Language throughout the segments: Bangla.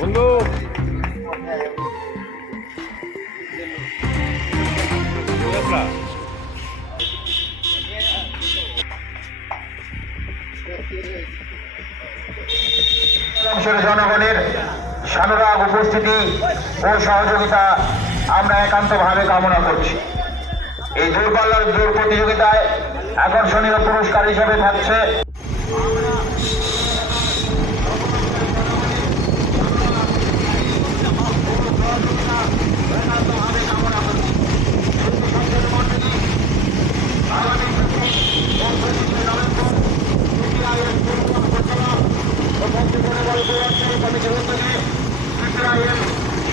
বন্ধু জনগণের সানুরাগ উপস্থিতি ও সহযোগিতা আমরা একান্তভাবে কামনা করছি। এই দূরপাল্লার দৌড় প্রতিযোগিতায় আকর্ষণীয় পুরস্কার হিসেবে থাকছে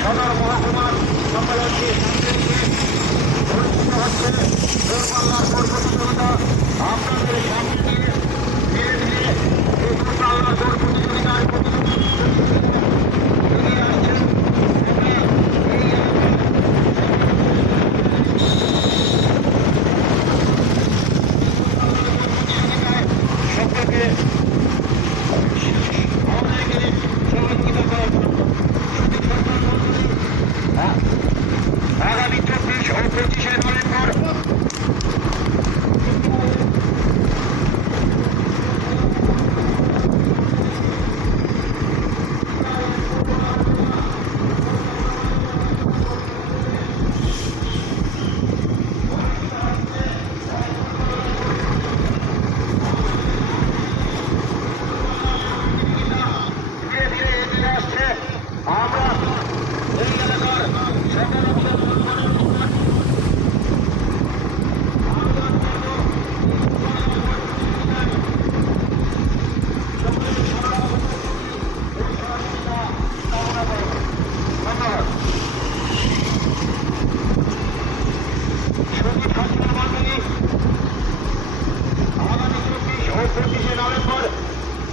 সদর মহকুমার সম্মেলনকে অনুষ্ঠিত হচ্ছে দূরপাল্লার দৌড় প্রতিযোগিতা। আপনাদের সামনে নিয়ে ধীরে ধীরে এই দূরপাল্লার দৌড় প্রতিযোগিতায় এগিয়ে আসছেন সকলকে আমাদেরকে সহযোগিতা করার আগামী 24 ও 25 নভেম্বর ধীরে ধীরে এগিয়ে আসছে। আমরা এই এলাকার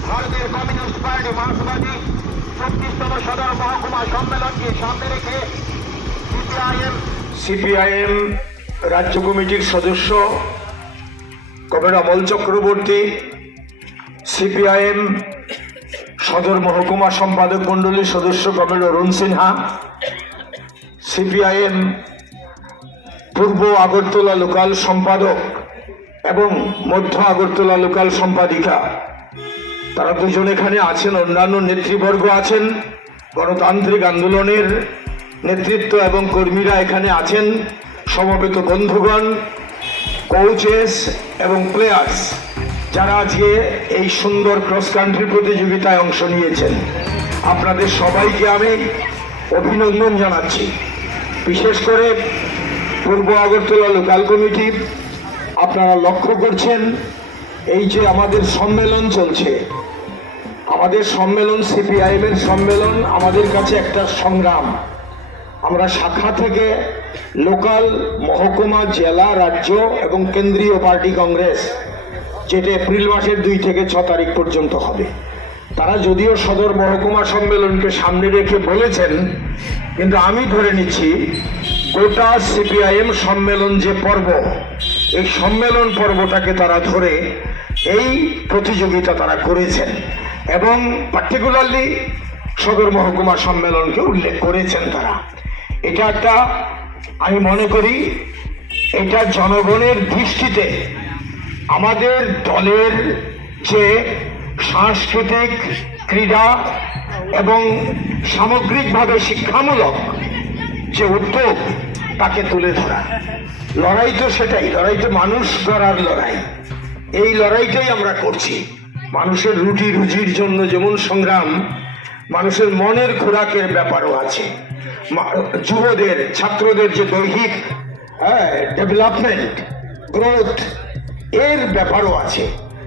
ভারতের কমিউনিস্ট পার্টি মার্ক্সবাদী 36তম সদর মহকুমা সম্মেলনকে সামনে রেখে সিপিআইএম রাজ্য কমিটির সদস্য কমরেড অমল চক্রবর্তী, সিপিআইএম সদর মহকুমা সম্পাদক মণ্ডলীর সদস্য কমরেড অরুণ সিনহা, সিপিআইএম পূর্ব আগরতলা লোকাল সম্পাদক এবং মধ্য আগরতলা লোকাল সম্পাদিকা, তারা দুজন এখানে আছেন। অন্যান্য নেতৃবর্গ আছেন, গণতান্ত্রিক আন্দোলনের নেতৃত্ব এবং কর্মীরা এখানে আছেন। সমবেত বন্ধুগণ, কোচেস এবং প্লেয়ার্স যারা আজকে এই সুন্দর ক্রস কান্ট্রি প্রতিযোগিতায় অংশ নিয়েছেন, আপনাদের সবাইকে আমি অভিনন্দন জানাচ্ছি। বিশেষ করে পূর্ব আগরতলা লোকাল কমিটি, আপনারা লক্ষ্য করছেন এই যে আমাদের সম্মেলন চলছে, আমাদের সম্মেলন সিপিআইএম এর সম্মেলন আমাদের কাছে একটা সংগ্রাম। আমরা শাখা থেকে লোকাল, মহকুমা, জেলা, রাজ্য এবং কেন্দ্রীয় পার্টি কংগ্রেস, যেটা এপ্রিল মাসের 2 থেকে 6 তারিখ পর্যন্ত হবে, তারা যদিও সদর মহকুমা সম্মেলনকে সামনে রেখে বলেছেন, কিন্তু আমি ধরে নিচ্ছি গোটা সিপিআইএম সম্মেলন যে পর্ব, এই সম্মেলন পর্বটাকে তারা ধরে এই প্রতিযোগিতা তারা করেছেন এবং পার্টিকুলারলি সদর মহকুমা সম্মেলনকে উল্লেখ করেছেন তারা। এটা একটা, আমি মনে করি এটা জনগণের দৃষ্টিতে আমাদের দলের যে সাংস্কৃতিক, ক্রীড়া এবং সামগ্রিকভাবে শিক্ষামূলক যে উদ্যোগ, তাকে তুলে ধরা। লড়াই তো সেটাই, লড়াই তো মানুষ গড়ার লড়াই। এই লড়াইটাই আমরা করছি। মানুষের রুটি রুজির জন্য যেমন সংগ্রাম, মানুষের মনের খোরাকের ব্যাপারও আছে। যুবদের, ছাত্রদের যে দৈহিক ডেভেলপমেন্ট, গ্রোথ, এর ব্যাপারও আছে।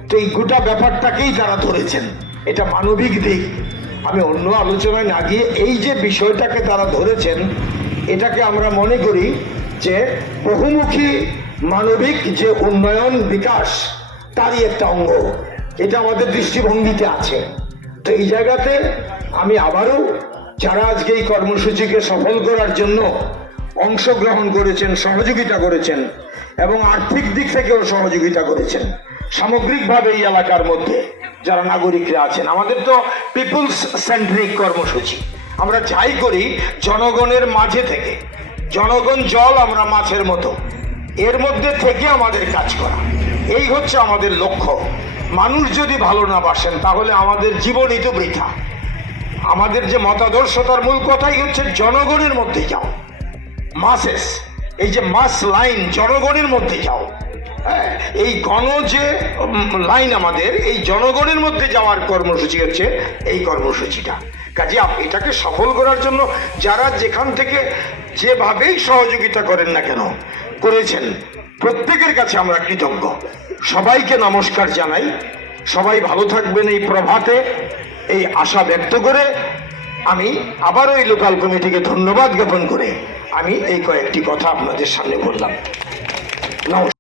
তো এই গোটা ব্যাপারটাকেই তারা ধরেছেন। এটা মানবিক দিক। আমি অন্য আলোচনায় না গিয়ে এই যে বিষয়টাকে তারা ধরেছেন, এটাকে আমরা মনে করি যে বহুমুখী মানবিক যে উন্নয়ন, বিকাশ, তারই একটা অঙ্গ। এটা আমাদের দৃষ্টিভঙ্গিতে আছে। তো এই জায়গাতে আমি আবারও যারা আজকে এই কর্মসূচিকে সফল করার জন্য অংশগ্রহণ করেছেন, সহযোগিতা করেছেন এবং আর্থিক দিক থেকেও সহযোগিতা করেছেন, সামগ্রিকভাবে এই এলাকার মধ্যে যারা নাগরিকরা আছেন, আমাদের তো পিপুলস সেন্ট্রিক কর্মসূচি, আমরা যাই করি জনগণের মাঝে থেকে, জনগণ জল আমরা মাছের মতো, এর মধ্যে থেকে আমাদের কাজ করা, এই হচ্ছে আমাদের লক্ষ্য। মানুষ যদি ভালো না বাসেন তাহলে আমাদের জীবনই তো বৃথা। আমাদের যে মতাদর্শতার মূল কথাই হচ্ছে জনগণের মধ্যে যাও, মাসেস, এই যে মাস লাইন, জনগণের মধ্যে যাও। হ্যাঁ, এই গণ যে লাইন আমাদের, এই জনগণের মধ্যে যাওয়ার কর্মসূচি হচ্ছে এই কর্মসূচিটা। কাজে এটাকে সফল করার জন্য যারা যেখান থেকে যেভাবেই সহযোগিতা করেন না কেন, করেছেন, প্রত্যেকের কাছে আমরা কৃতজ্ঞ। সবাইকে নমস্কার জানাই। সবাই ভালো থাকবেন এই প্রভাতে, এই আশা ব্যক্ত করে আমি আবারও এই লোকাল কমিটিকে ধন্যবাদ জ্ঞাপন করে আমি এই কয়েকটি কথা আপনাদের সামনে বললাম। নমস্কার।